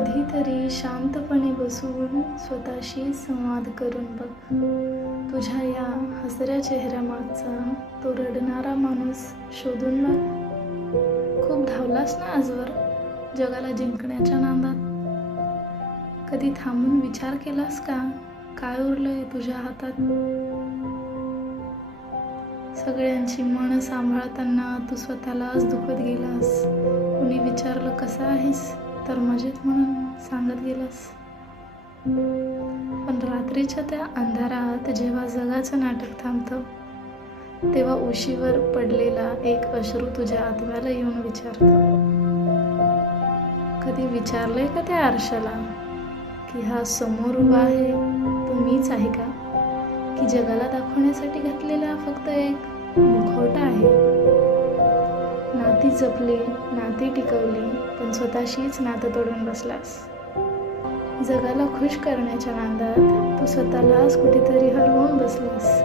कधीतरी शांतपणे बसून स्वतःशी संवाद करून बघ. तुझ्या या हसऱ्या चेहऱ्यामागचा तो रडणारा माणूस शोधून बघ. खूप धावलास ना आजवर जगाला जिंकण्याच्या नादात. कधी थांबून विचार केलास का काय उरलंय तुझ्या हातात? सगळ्यांची मन सांभाळताना तू स्वतःलाच दुखत गेलास. कुणी विचारलं कसं आहेस तर मजेत म्हणून सांगत गेलास. पण रात्रीच्या त्या अंधारात जेव्हा जगाचं नाटक थांबतं तेव्हा उशीवर पडलेला एक अश्रू तुझ्या आत्म्याला येऊन विचारतं. कधी विचारलंय का त्या आरशाला की हा समोर उभा आहे तो मीच आहे का, की जगाला दाखवण्यासाठी घातलेला फक्त एक मुखवटा आहे? नाती जपली, नाती टिकवली, पण स्वतःशीच नातं तोडून बसलास. जगाला खुश करण्याच्या नादात तू स्वतःलाच कुठेतरी हरवून बसलास.